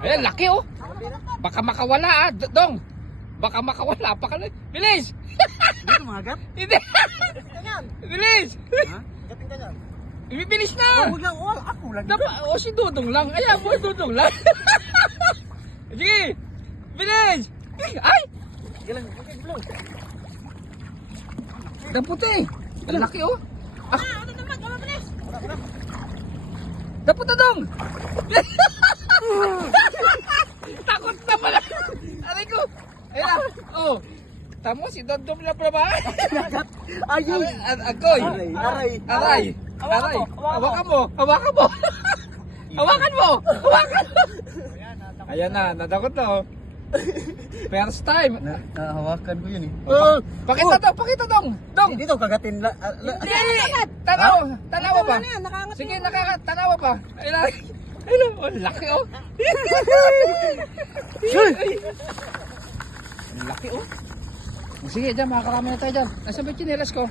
Ayan, laki oh. Baka makawala Dong. Baka makawala. Bilis! Dito mga gat? Hindi! Bilis! Ha? Gating ka yan. Bibilis na! Huwag lang, ako lang. O si Dudong lang. Ayan mo, Dudong lang. Sige! Bilis! Ay! Sige lang, okay, blow. Daputi! Ang laki oh! Ano naman? Ano bilis? Daputi Dong! Takot na pala! Aray ko! Ayan! Oh! Tamo si Dondom na pala ba? Ay! Agoy! Aray! Aray! Aray! Hawakan mo! Hawakan mo! Hawakan mo! Hawakan mo! Ayan na, nadakot na oh. First time. Nahawakan ko yun eh. Pakita dong! Dong! Dito kagatin la. Hindi! Tanawa pa. Sige, tanawa pa. Ayun, oh, laki oh. Ang laki oh. Sige, dyan, makakarami na tayo dyan. Nasaan ba yung chinelas ko?